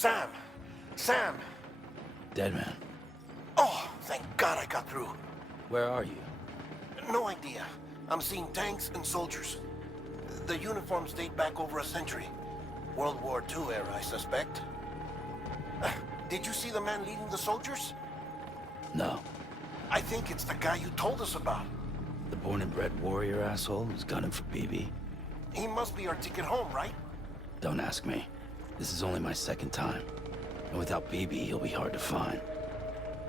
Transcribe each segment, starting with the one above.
Sam! Sam! Dead man. Oh, thank God I got through. Where are you? No idea. I'm seeing tanks and soldiers. The uniforms date back over a century. World War II era, I suspect. Did you see the man leading the soldiers? No. I think it's the guy you told us about. The born and bred warrior asshole who's gunning for BB? He must be our ticket home, right? Don't ask me. This is only my second time. And without BB, he'll be hard to find.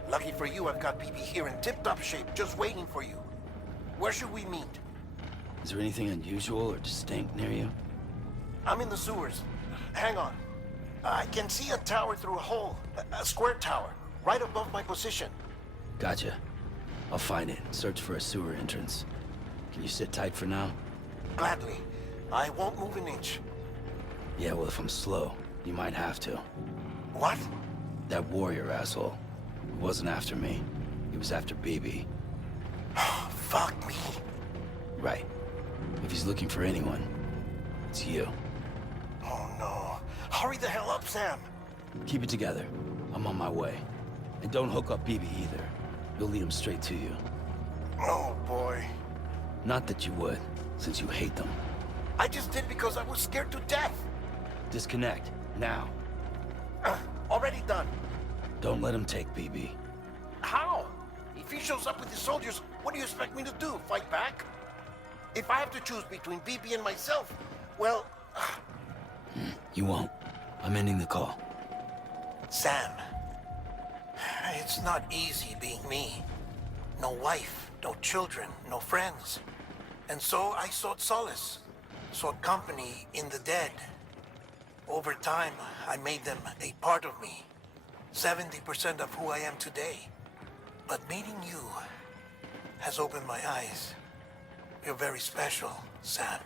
Lucky for you, I've got BB here in tip-top shape, just waiting for you. Where should we meet? Is there anything unusual or distinct near you? I'm in the sewers. Hang on. I can see a tower through a hole. A square tower, right above my position. Gotcha. I'll find it and search for a sewer entrance. Can you sit tight for now? Gladly. I won't move an inch. Yeah, well, if I'm slow, you might have to. What? That warrior asshole. He wasn't after me. He was after BB. Fuck me. Right. If he's looking for anyone, it's you. Oh no. Hurry the hell up, Sam. Keep it together. I'm on my way. And don't hook up BB either. You'll lead him straight to you. Oh boy. Not that you would, since you hate them. I just did because I was scared to death. Disconnect, now. Already done. Don't let him take BB. How? If he shows up with his soldiers, what do you expect me to do? Fight back? If I have to choose between BB and myself, well... You won't. I'm ending the call. Sam, it's not easy being me. No wife, no children, no friends. And so I sought solace, sought company in the dead. Over time, I made them a part of me. 70% of who I am today. But meeting you has opened my eyes. You're very special, Sam.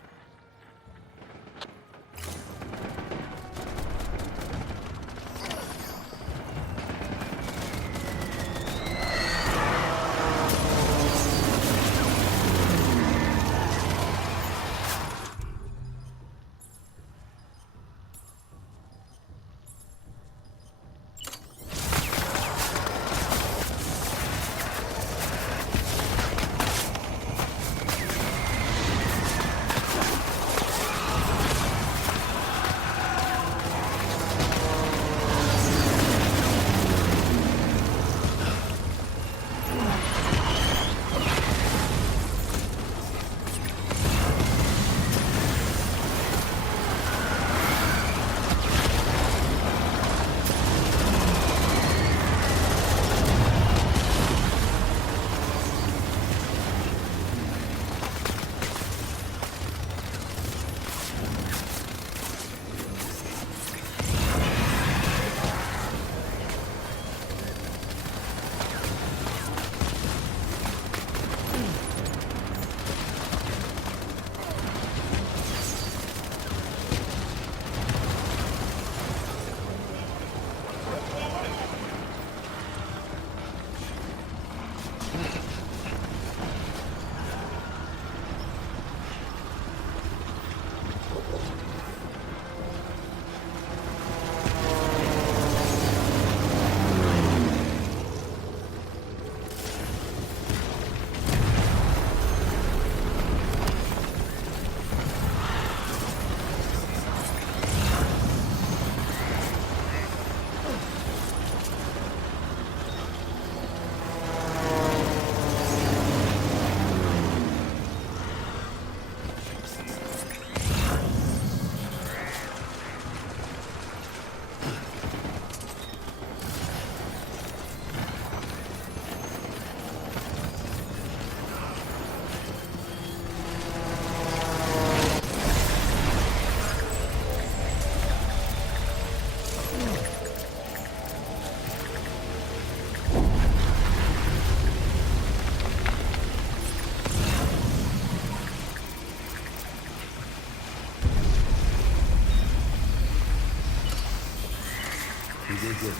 You did good.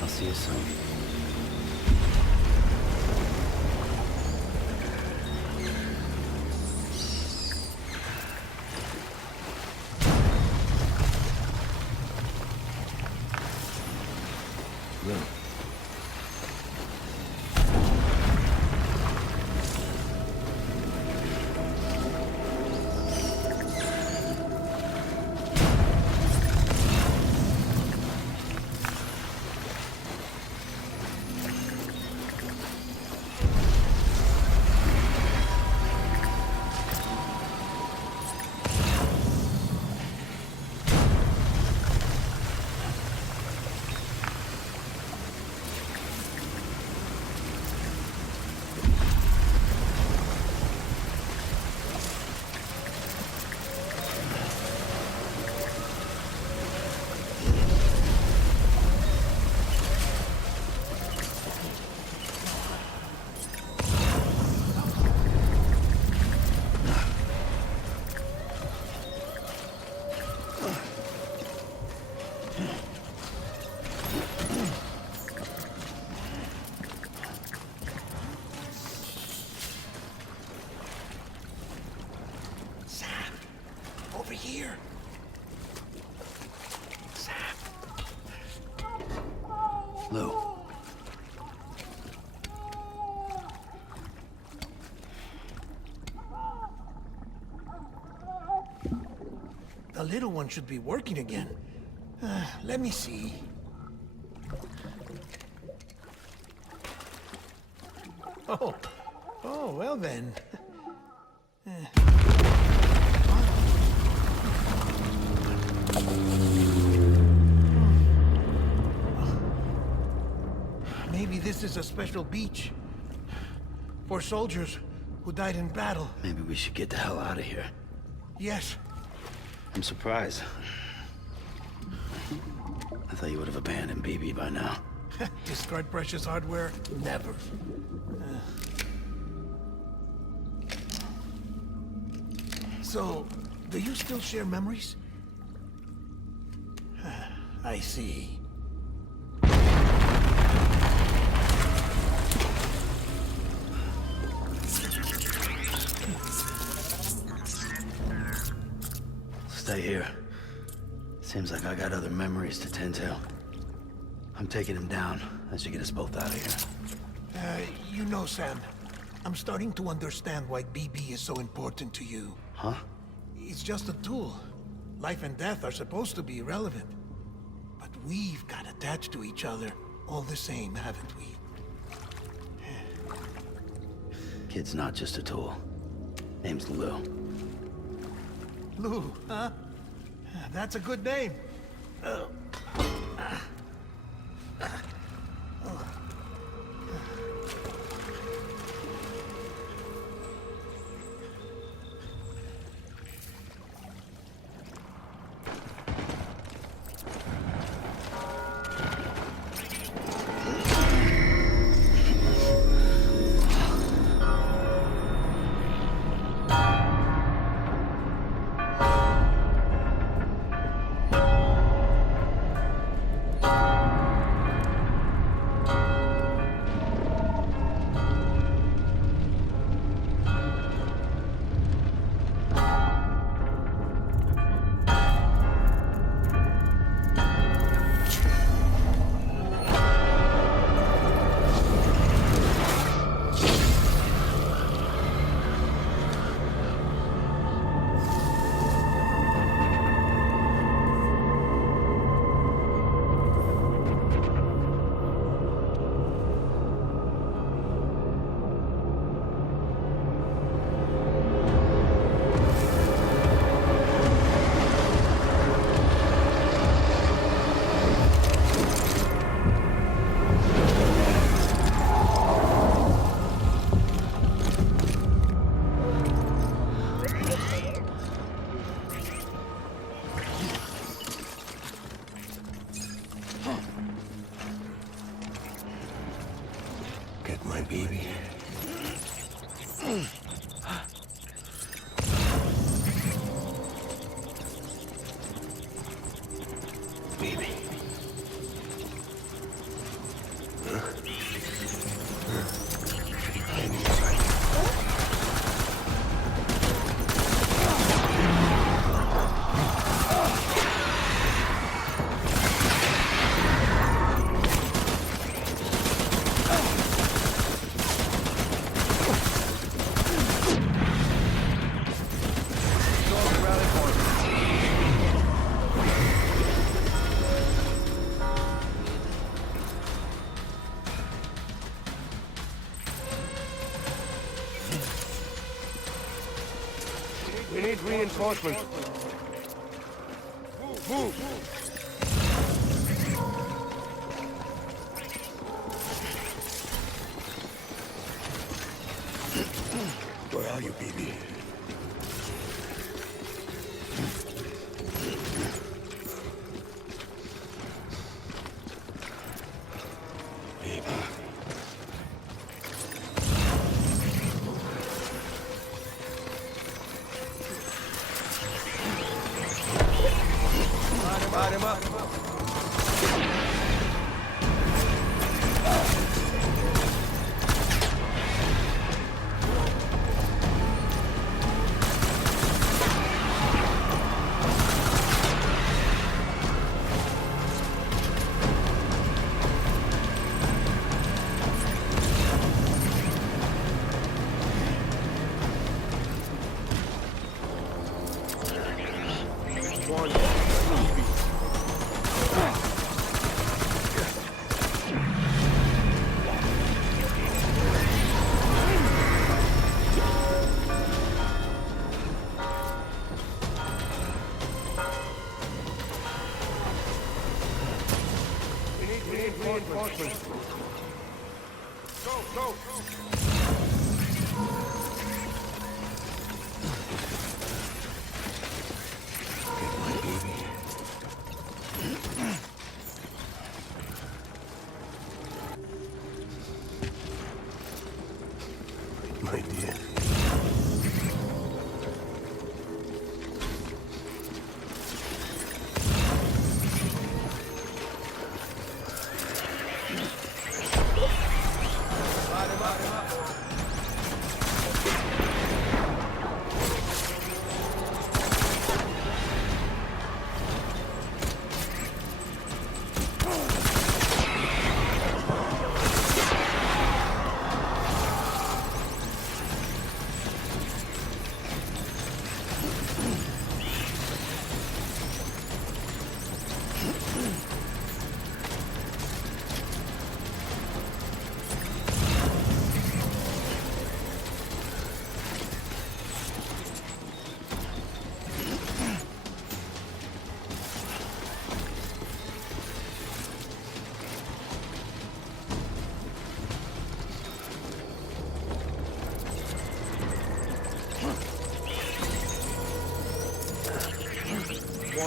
I'll see you soon. here. Sam. Lou. The little one should be working again. Let me see. Oh, well then. Maybe this is a special beach for soldiers who died in battle. Maybe we should get the hell out of here. Yes. I'm surprised. I thought you would have abandoned BB by now. Discard precious hardware? Never. So, do you still share memories? I see. Stay here. Seems like I got other memories to tend to. I'm taking him down. That should get us both out of here. You know, Sam, I'm starting to understand why BB is so important to you. Huh? It's just a tool. Life and death are supposed to be irrelevant. But we've got attached to each other all the same, haven't we? Kid's not just a tool. Name's Lou. Lou, huh? That's a good name. Get my baby. Baby. We need reinforcements. Move! Where are you, BB? Light him up. We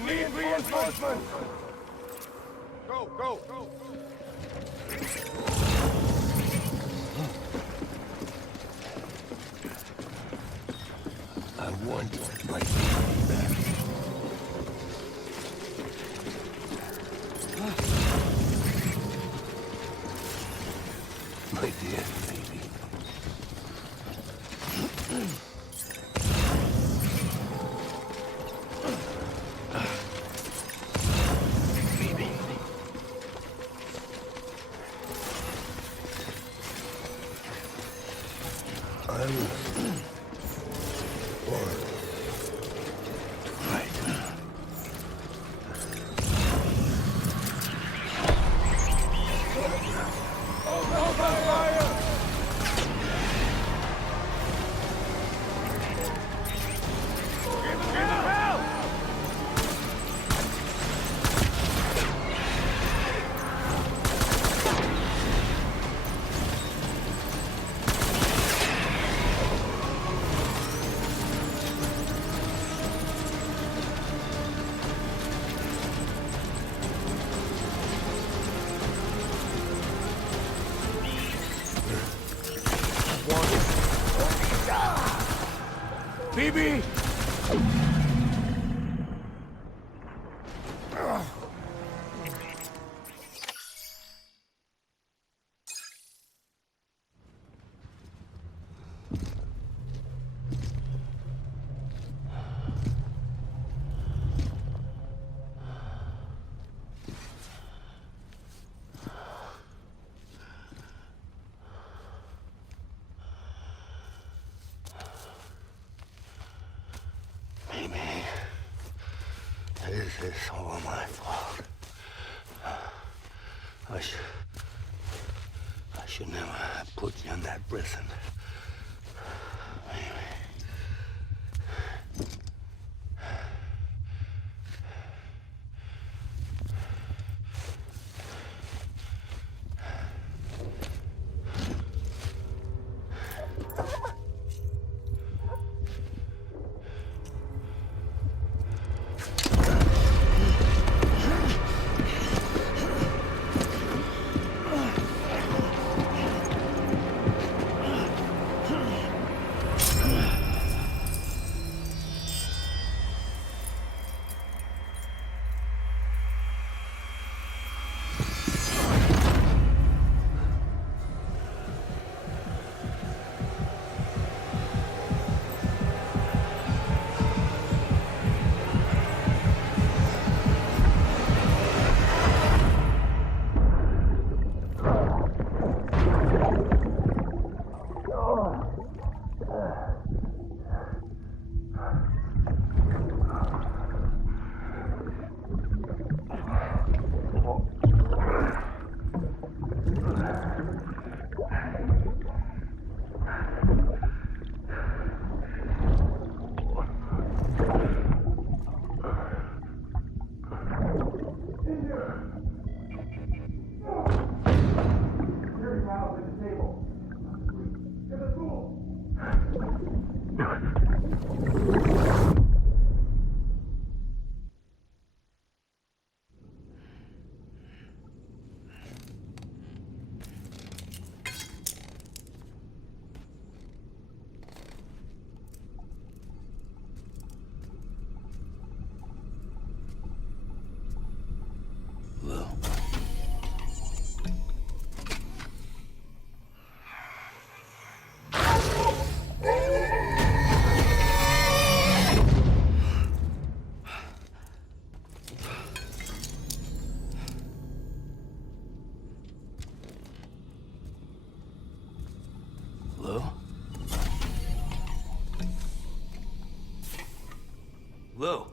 need reinforcements! Go, go, go! I want my back. My dear baby. I was born. Right. Oh, fire! Give help! BB! Maybe this is all my fault. I should never have put you in that prison. Maybe. Lou? Lou?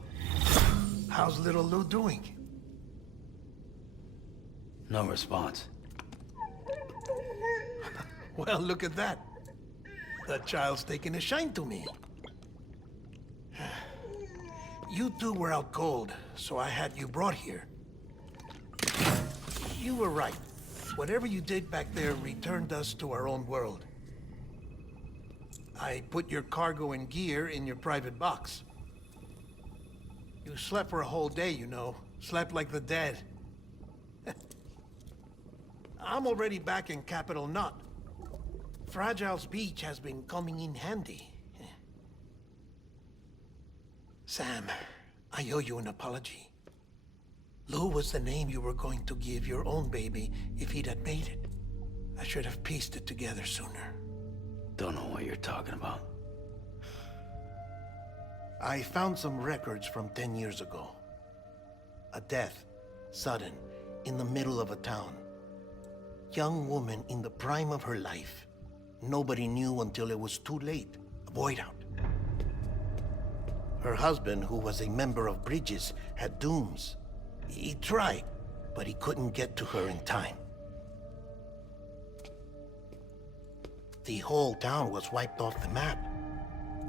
How's little Lou doing? No response. Well, look at that. The child's taking a shine to me. You two were out cold, so I had you brought here. You were right. Whatever you did back there returned us to our own world. I put your cargo and gear in your private box. You slept for a whole day, you know. Slept like the dead. I'm already back in Capital Knot. Fragile's beach has been coming in handy. Sam, I owe you an apology. Lou was the name you were going to give your own baby if he'd had made it. I should have pieced it together sooner. Don't know what you're talking about. I found some records from 10 years ago. A death, sudden, in the middle of a town. Young woman in the prime of her life. Nobody knew until it was too late. A void out. Her husband, who was a member of Bridges, had dooms. He tried, but he couldn't get to her in time. The whole town was wiped off the map,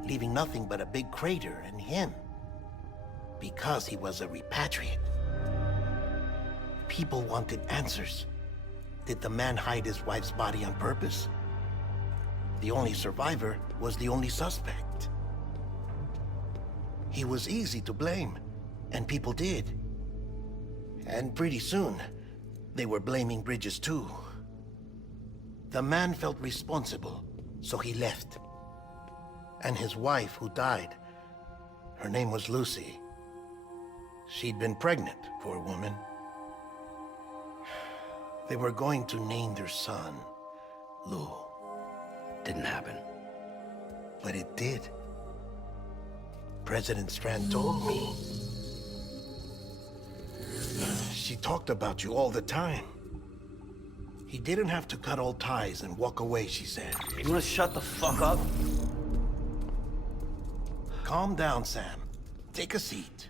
leaving nothing but a big crater and him. Because he was a repatriate. People wanted answers. Did the man hide his wife's body on purpose? The only survivor was the only suspect. He was easy to blame, and people did. And pretty soon, they were blaming Bridges too. The man felt responsible, so he left. And his wife, who died, her name was Lucy. She'd been pregnant, poor woman. They were going to name their son Lou. Didn't happen. But it did. President Strand told me. She talked about you all the time. He didn't have to cut all ties and walk away, she said. You wanna shut the fuck up? Calm down, Sam. Take a seat.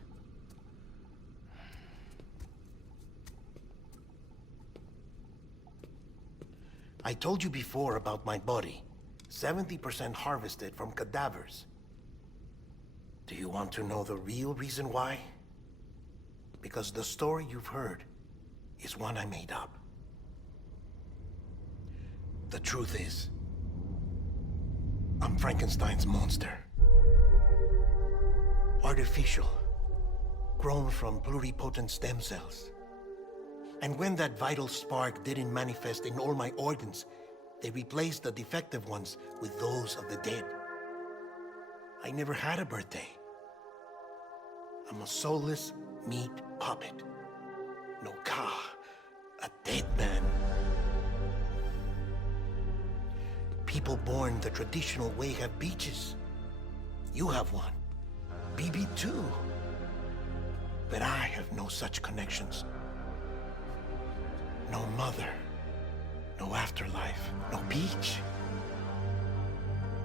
I told you before about my body. 70% harvested from cadavers. Do you want to know the real reason why? Because the story you've heard is one I made up. The truth is, I'm Frankenstein's monster. Artificial, grown from pluripotent stem cells. And when that vital spark didn't manifest in all my organs, they replaced the defective ones with those of the dead. I never had a birthday. I'm a soulless meat puppet. No ka, a dead man. People born the traditional way have beaches. You have one. BB too. But I have no such connections. No mother. No afterlife. No beach.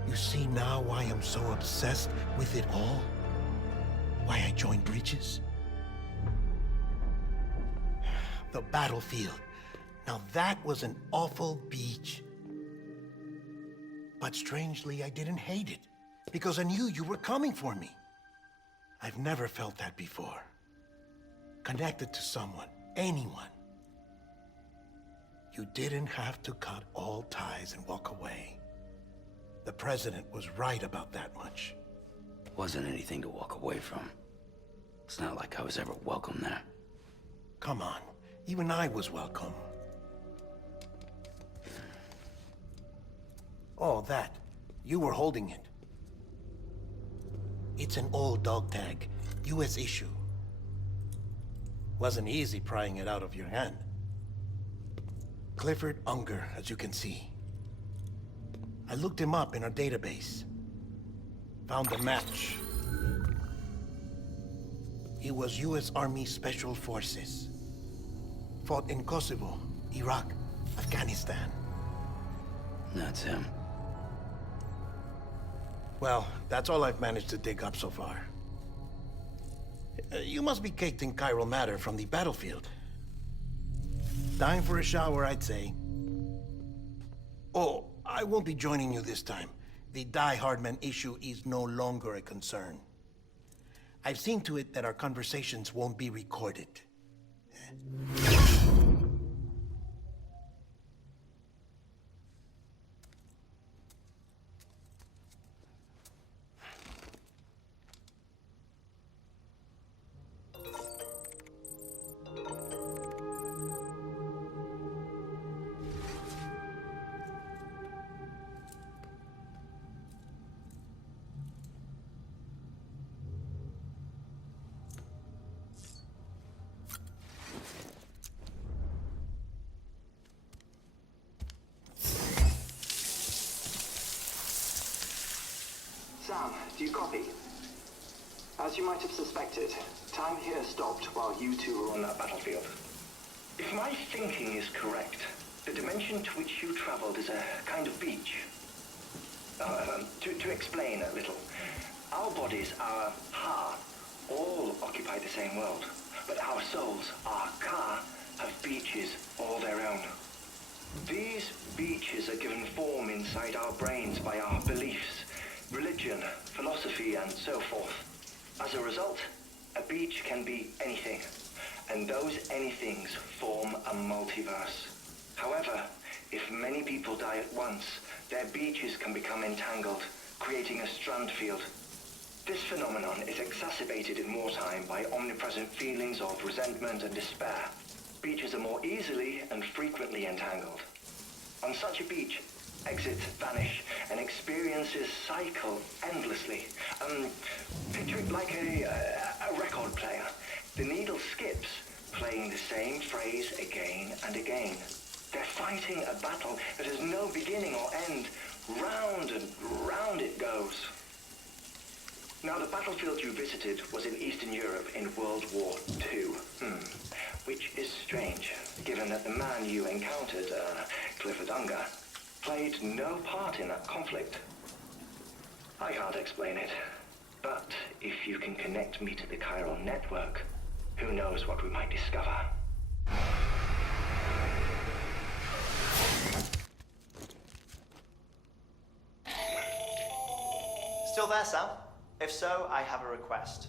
You see now why I'm so obsessed with it all? Why I joined Bridges? The battlefield. Now that was an awful beach. But strangely, I didn't hate it. Because I knew you were coming for me. I've never felt that before. Connected to someone, anyone. You didn't have to cut all ties and walk away. The president was right about that much. Wasn't anything to walk away from. It's not like I was ever welcome there. Come on, even I was welcome. Oh, that. You were holding it. It's an old dog tag, US issue. Wasn't easy prying it out of your hand. Clifford Unger, as you can see. I looked him up in our database. Found a match. He was US Army Special Forces. Fought in Kosovo, Iraq, Afghanistan. That's him. Well, that's all I've managed to dig up so far. You must be caked in chiral matter from the battlefield. Time for a shower, I'd say. Oh, I won't be joining you this time. The Die Hardman issue is no longer a concern. I've seen to it that our conversations won't be recorded. Sam, do you copy? As you might have suspected, time here stopped while you two were on that battlefield. If my thinking is correct, the dimension to which you traveled is a kind of beach. To explain a little, our bodies, our Ha, all occupy the same world, but our souls, our Ka, have beaches all their own. These beaches are given form inside our brains by our beliefs, religion, philosophy, and so forth. As a result, a beach can be anything, and those anythings form a multiverse. However, if many people die at once, their beaches can become entangled, creating a strand field. This phenomenon is exacerbated in wartime by omnipresent feelings of resentment and despair. Beaches are more easily and frequently entangled. On such a beach, exits vanish and experiences cycle endlessly. Picture it like a record player. The needle skips, playing the same phrase again and again. They're fighting a battle that has no beginning or end. Round and round it goes. Now, the battlefield you visited was in Eastern Europe in World War II. Which is strange, given that the man you encountered, Clifford Unger, played no part in that conflict. I can't explain it, but if you can connect me to the chiral network, who knows what we might discover. Still there, Sam? If so, I have a request.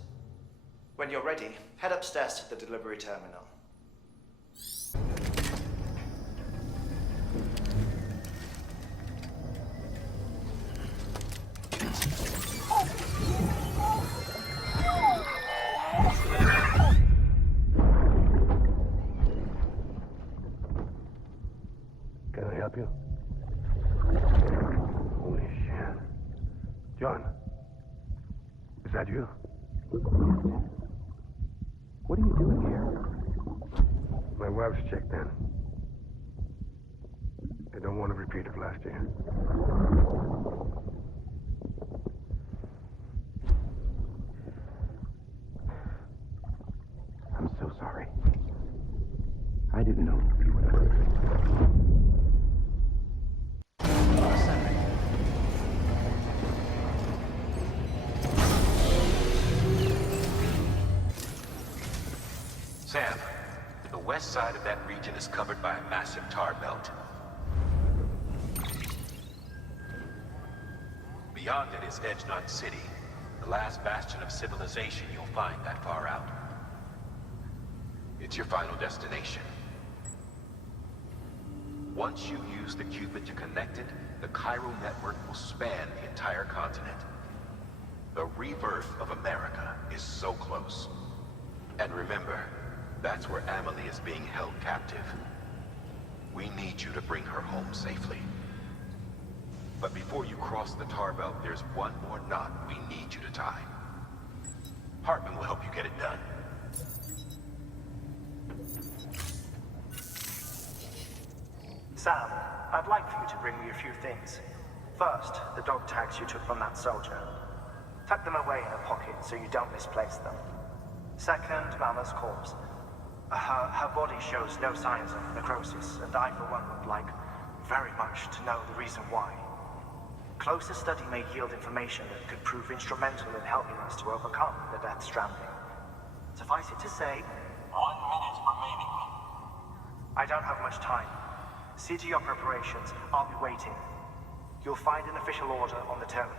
When you're ready, head upstairs to the delivery terminal. Can I help you? Holy shit. John, is that you? What are you doing here? My wife's checked in. I don't want to repeat of last year. I'm so sorry. I didn't know you were there. Sam, the west side of that region is covered by a massive tar belt. Beyond it is Edgenut City, the last bastion of civilization you'll find that far out. It's your final destination. Once you use the Cupid to connect it, the chiral network will span the entire continent. The rebirth of America is so close. And remember, that's where Amelie is being held captive. We need you to bring her home safely. But before you cross the tar belt, there's one more knot we need you to tie. Hartman will help you get it done. Sam, I'd like for you to bring me a few things. First, the dog tags you took from that soldier. Tuck them away in a pocket so you don't misplace them. Second, Mama's corpse. Her body shows no signs of necrosis, and I, for one, would like very much to know the reason why. Closer study may yield information that could prove instrumental in helping us to overcome the Death Stranding. Suffice it to say, 1 minute remaining. I don't have much time. See to your preparations. I'll be waiting. You'll find an official order on the terminal.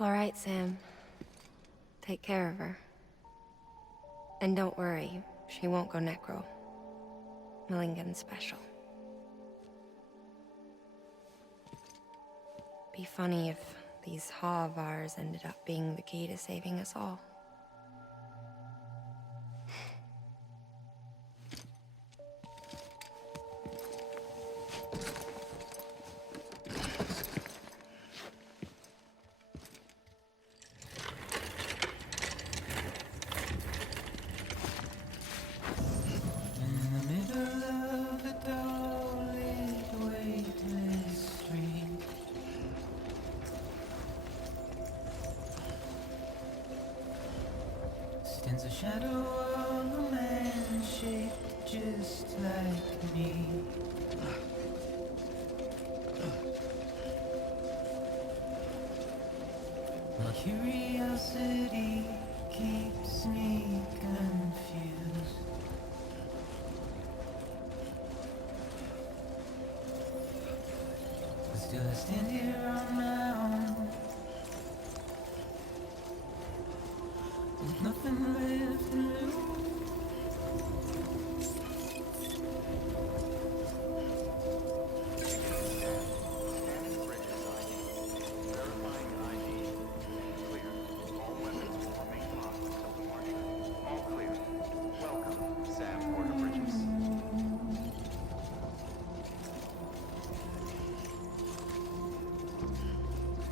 All right, Sam. Take care of her. And don't worry, she won't go necro. Millingan's special. Be funny if these Ha of ours ended up being the key to saving us all. Stands a shadow of a man shaped just like me. My curiosity keeps me confused. But still I stand here on my own, with nothing left to lose.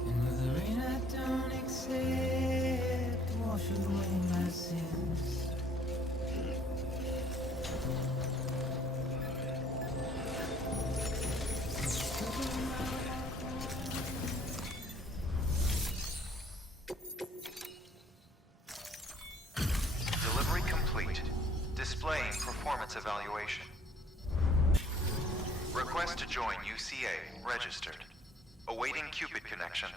And with the rain I don't accept, wash away my sins. Delivery complete. Displaying performance evaluation. Request to join UCA registered. Awaiting Cupid connection.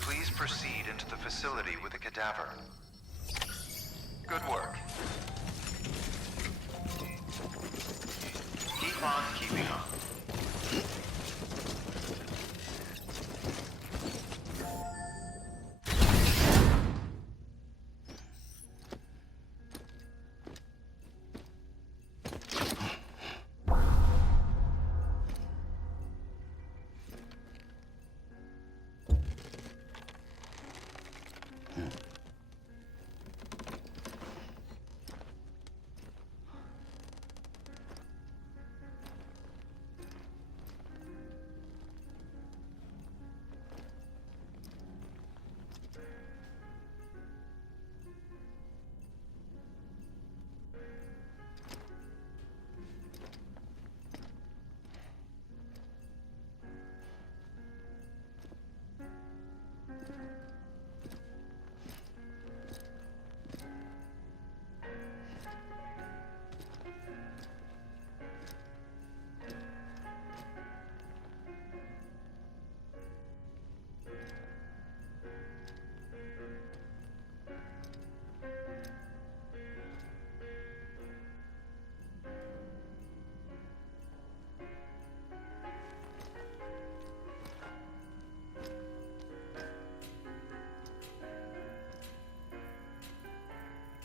Please proceed into the facility with the cadaver. Good work. Keep on keeping on.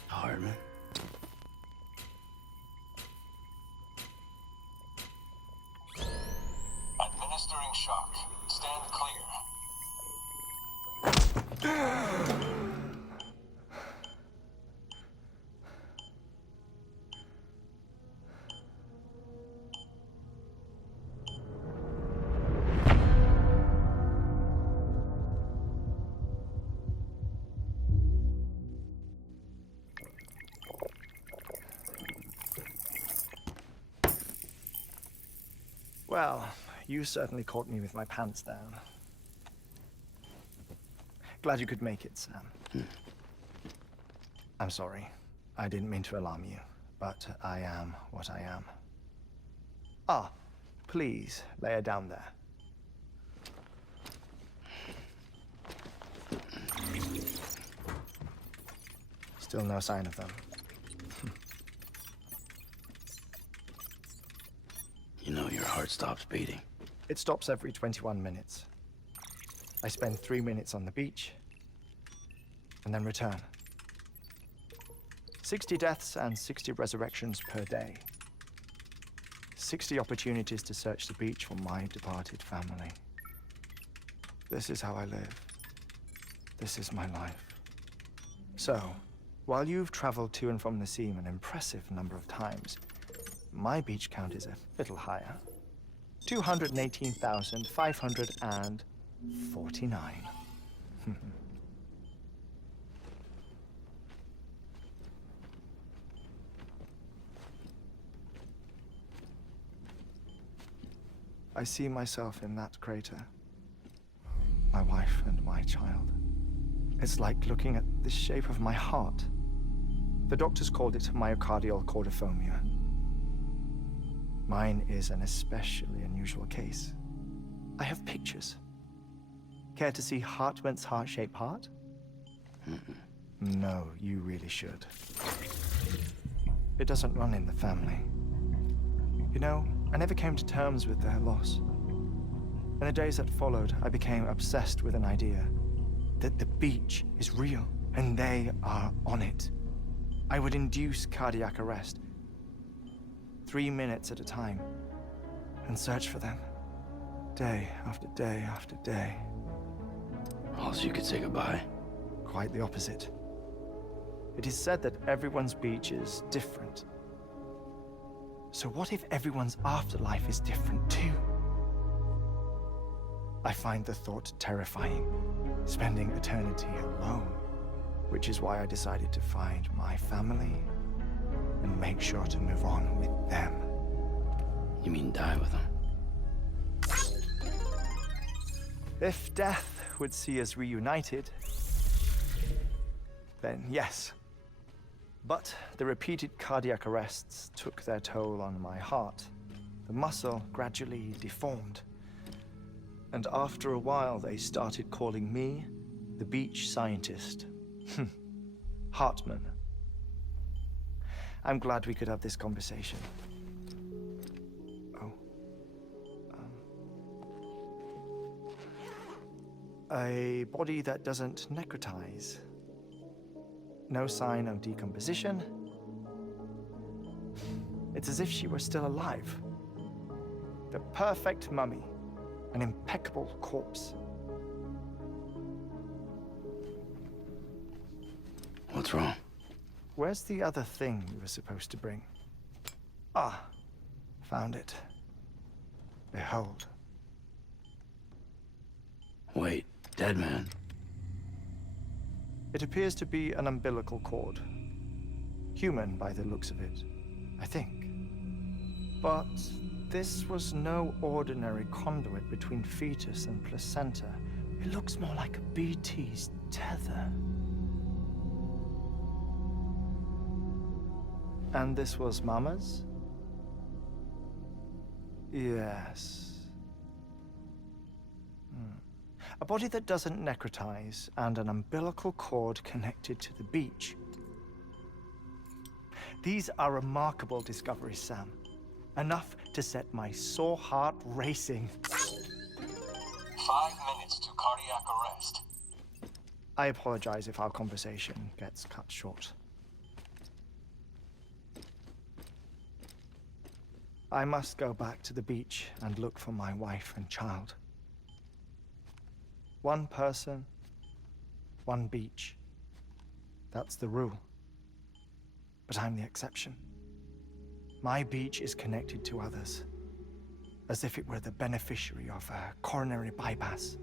Hardman. Administering shock. Stand clear. Well, you certainly caught me with my pants down. Glad you could make it, Sam. I'm sorry. I didn't mean to alarm you, but I am what I am. Ah, please lay her down there. Still no sign of them. You know your heart stops beating. It stops every 21 minutes. I spend 3 minutes on the beach, and then return. 60 deaths and 60 resurrections per day. 60 opportunities to search the beach for my departed family. This is how I live. This is my life. So, while you've traveled to and from the sea an impressive number of times, my beach count is a little higher. 218,549. I see myself in that crater. My wife and my child. It's like looking at the shape of my heart. The doctors called it myocardial cordiformia. Mine is an especially unusual case. I have pictures. Care to see Hartman's heart-shaped heart? No, you really should. It doesn't run in the family. You know, I never came to terms with their loss. In the days that followed, I became obsessed with an idea that the beach is real, and they are on it. I would induce cardiac arrest, 3 minutes at a time, and search for them, day after day after day. All so you could say goodbye. Quite the opposite. It is said that everyone's beach is different. So what if everyone's afterlife is different too? I find the thought terrifying, spending eternity alone, which is why I decided to find my family and make sure to move on with them. You mean die with them? If death would see us reunited, then yes. But the repeated cardiac arrests took their toll on my heart. The muscle gradually deformed. And after a while, they started calling me the beach scientist. Hartman. I'm glad we could have this conversation. Oh. A body that doesn't necrotize. No sign of decomposition. It's as if she were still alive. The perfect mummy. An impeccable corpse. What's wrong? Where's the other thing you were supposed to bring? Ah, found it. Behold. Wait, dead man? It appears to be an umbilical cord. Human by the looks of it, I think. But this was no ordinary conduit between fetus and placenta. It looks more like a BT's tether. And this was Mama's? Yes. A body that doesn't necrotize and an umbilical cord connected to the beach. These are remarkable discoveries, Sam. Enough to set my sore heart racing. 5 minutes to cardiac arrest. I apologize if our conversation gets cut short. I must go back to the beach and look for my wife and child. One person, one beach. That's the rule. But I'm the exception. My beach is connected to others, as if it were the beneficiary of a coronary bypass.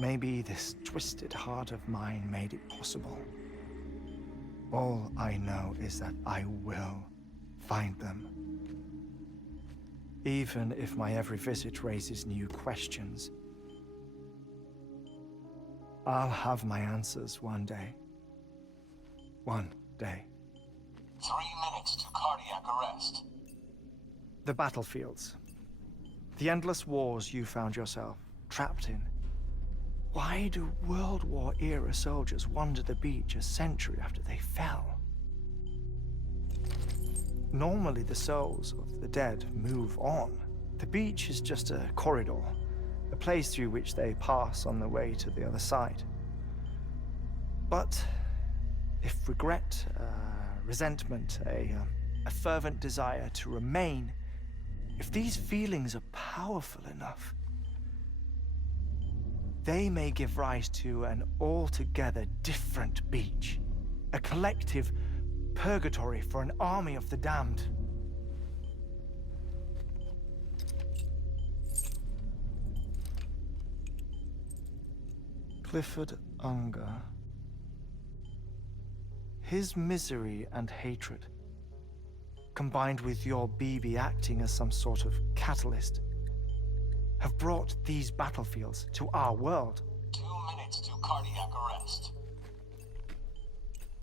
Maybe this twisted heart of mine made it possible. All I know is that I will find them. Even if my every visit raises new questions, I'll have my answers one day. One day. 3 minutes to cardiac arrest. The battlefields. The endless wars you found yourself trapped in. Why do World War-era soldiers wander the beach a century after they fell? Normally, the souls of the dead move on. The beach is just a corridor, a place through which they pass on the way to the other side. But if regret, resentment, a fervent desire to remain, if these feelings are powerful enough, they may give rise to an altogether different beach, a collective purgatory for an army of the damned. Clifford Unger. His misery and hatred, combined with your BB acting as some sort of catalyst, have brought these battlefields to our world. 2 minutes to cardiac arrest.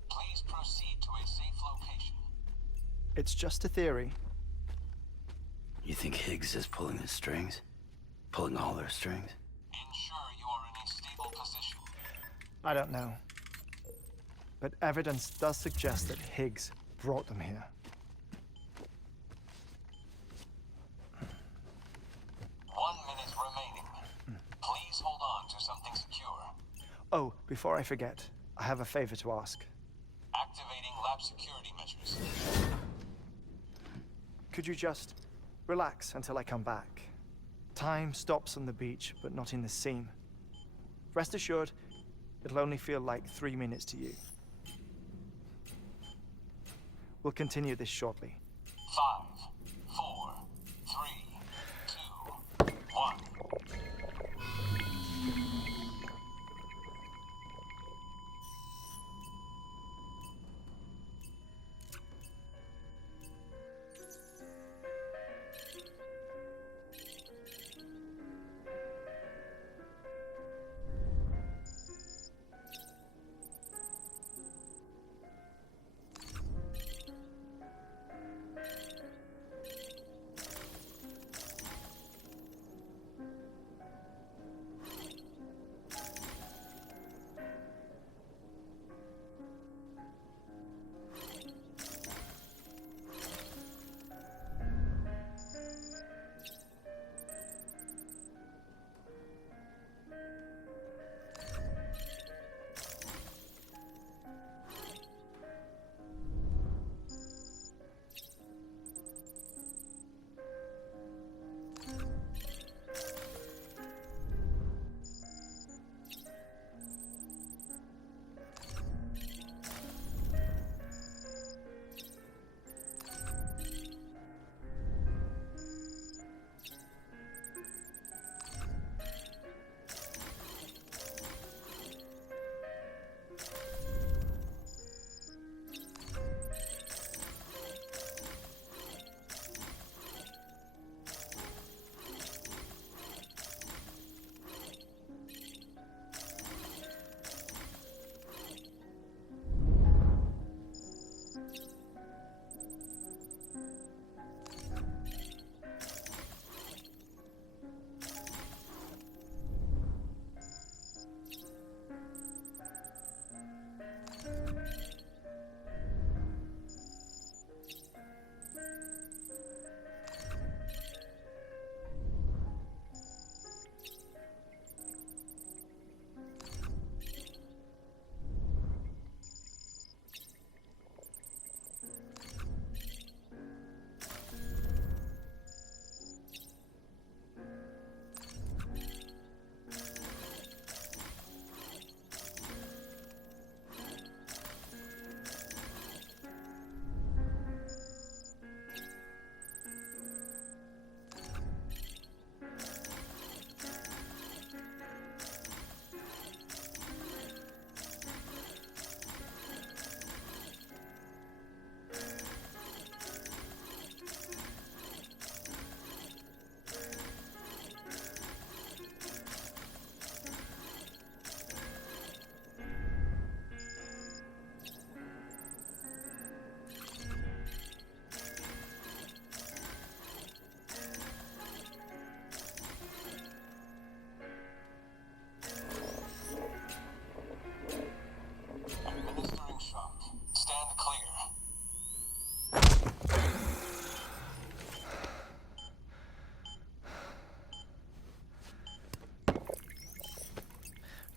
Please proceed to a safe location. It's just a theory. You think Higgs is pulling the strings? Pulling all their strings? Ensure you are in a stable position. I don't know. But evidence does suggest that Higgs brought them here. 1 minute remaining. Please hold on to something secure. Oh, before I forget, I have a favor to ask. Activating lab security measures. Could you just relax until I come back? Time stops on the beach, but not in the scene. Rest assured, it'll only feel like 3 minutes to you. We'll continue this shortly. 5, 4, 3, 2, 1.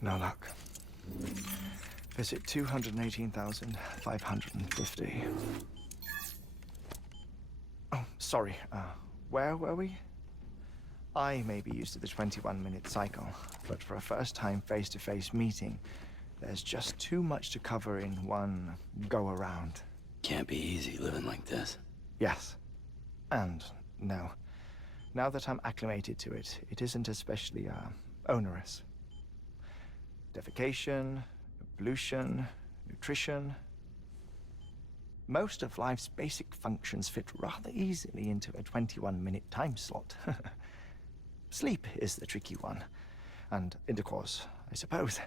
No luck. Visit 218,550. Oh, sorry. Where were we? I may be used to the 21-minute cycle, but for a first-time face-to-face meeting, there's just too much to cover in one go-around. Can't be easy living like this. Yes. And no. Now that I'm acclimated to it, it isn't especially, onerous. Defecation, pollution, nutrition. Most of life's basic functions fit rather easily into a 21-minute time slot. Sleep is the tricky one. And intercourse, I suppose.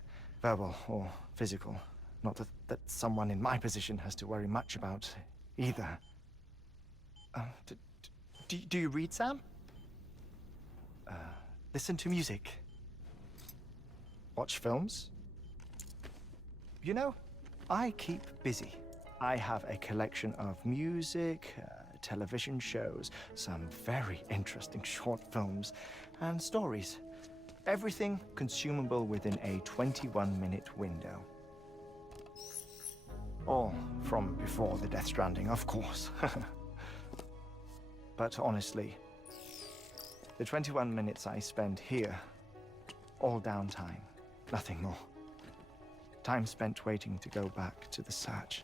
Verbal or physical. Not that someone in my position has to worry much about either. Do you read, Sam? Listen to music. Watch films. You know, I keep busy. I have a collection of music, television shows, some very interesting short films, and stories. Everything consumable within a 21-minute window. All from before the Death Stranding, of course. But honestly, the 21 minutes I spend here, all downtime, nothing more. Time spent waiting to go back to the search.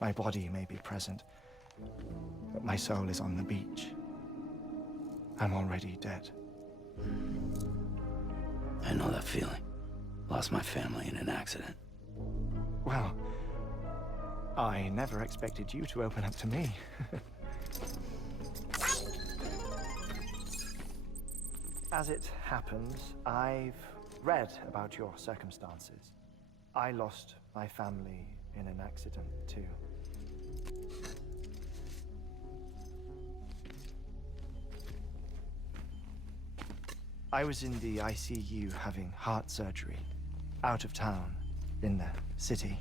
My body may be present, but my soul is on the beach. I'm already dead. I know that feeling. Lost my family in an accident. Well, I never expected you to open up to me. As it happens, I've read about your circumstances. I lost my family in an accident, too. I was in the ICU having heart surgery, out of town, in the city.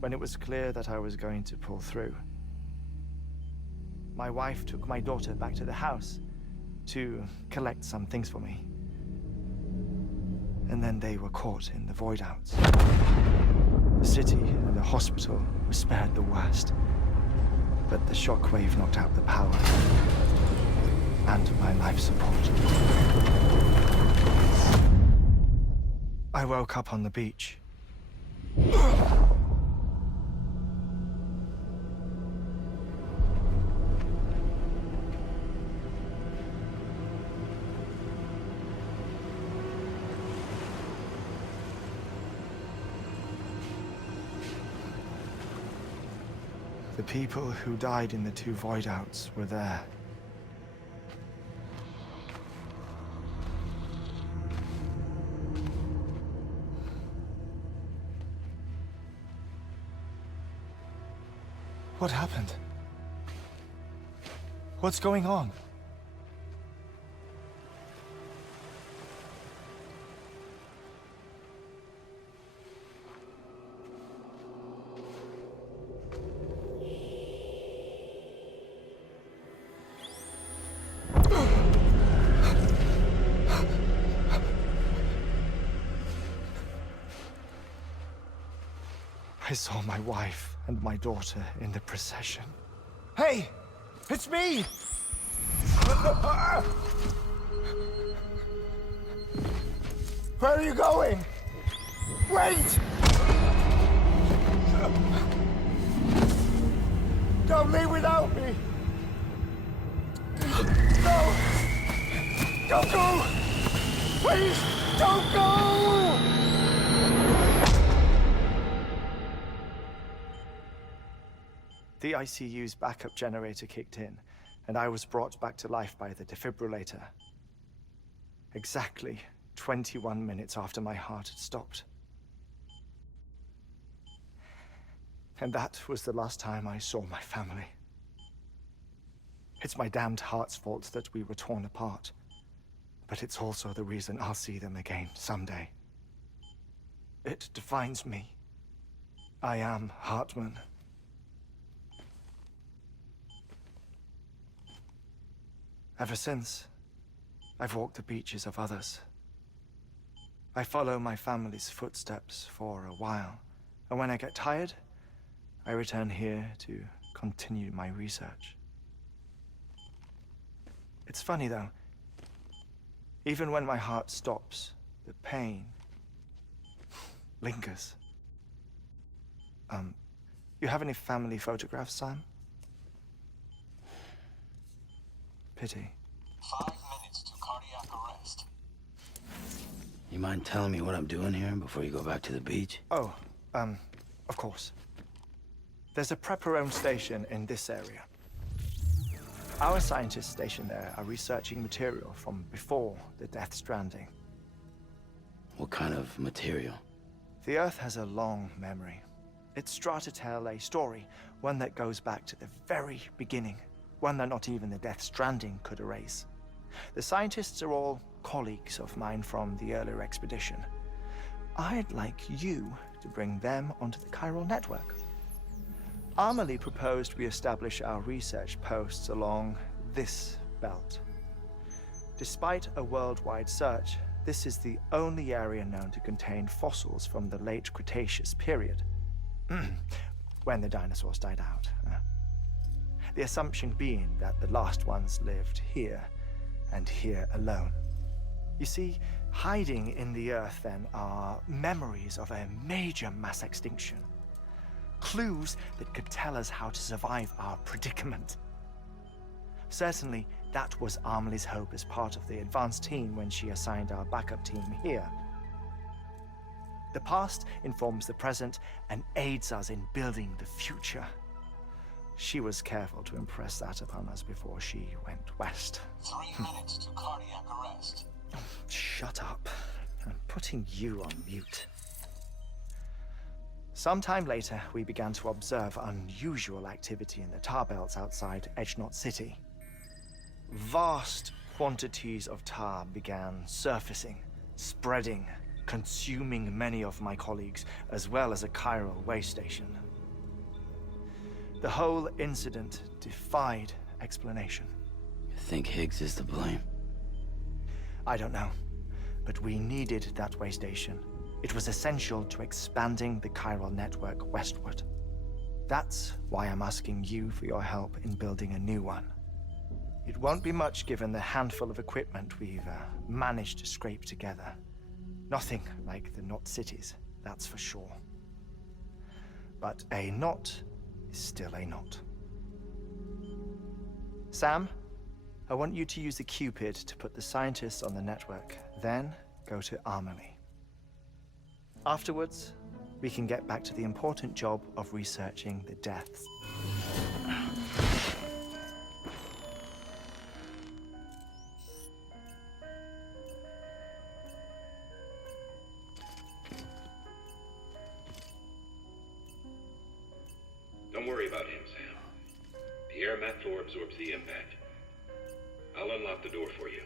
When it was clear that I was going to pull through, my wife took my daughter back to the house to collect some things for me. And then they were caught in the void-outs. The city and the hospital were spared the worst, but the shockwave knocked out the power and my life support. I woke up on the beach. The people who died in the two void-outs were there. What happened? What's going on? I saw my wife and my daughter in the procession. Hey! It's me! Where are you going? Wait! Don't leave without me! No! Don't go! Please, don't go! The ICU's backup generator kicked in, and I was brought back to life by the defibrillator. Exactly 21 minutes after my heart had stopped. And that was the last time I saw my family. It's my damned heart's fault that we were torn apart, but it's also the reason I'll see them again someday. It defines me. I am Hartman. Ever since, I've walked the beaches of others. I follow my family's footsteps for a while, and when I get tired, I return here to continue my research. It's funny though. Even when my heart stops, the pain lingers. You have any family photographs, Sam? Pity. 5 minutes to cardiac arrest. You mind telling me what I'm doing here before you go back to the beach? Oh, of course. There's a prepper-owned station in this area. Our scientists stationed there are researching material from before the Death Stranding. What kind of material? The Earth has a long memory. It's trying to tell a story, one that goes back to the very beginning, one that not even the Death Stranding could erase. The scientists are all colleagues of mine from the earlier expedition. I'd like you to bring them onto the chiral network. Amelie proposed we establish our research posts along this belt. Despite a worldwide search, this is the only area known to contain fossils from the late Cretaceous period, when the dinosaurs died out. The assumption being that the last ones lived here, and here alone. You see, hiding in the Earth then are memories of a major mass extinction. Clues that could tell us how to survive our predicament. Certainly, that was Amelie's hope as part of the advanced team when she assigned our backup team here. The past informs the present and aids us in building the future. She was careful to impress that upon us before she went west. 3 minutes to cardiac arrest. Shut up. I'm putting you on mute. Sometime later, we began to observe unusual activity in the tar belts outside Edgenot City. Vast quantities of tar began surfacing, spreading, consuming many of my colleagues, as well as a chiral way station. The whole incident defied explanation. You think Higgs is to blame? I don't know, but we needed that way station. It was essential to expanding the chiral network westward. That's why I'm asking you for your help in building a new one. It won't be much given the handful of equipment we've managed to scrape together. Nothing like the knot cities, that's for sure. But a knot is still a knot. Sam, I want you to use the Cupid to put the scientists on the network, then go to Amelie. Afterwards, we can get back to the important job of researching the deaths. Don't worry about him, Sam. The air mat floor absorbs the impact. I'll unlock the door for you.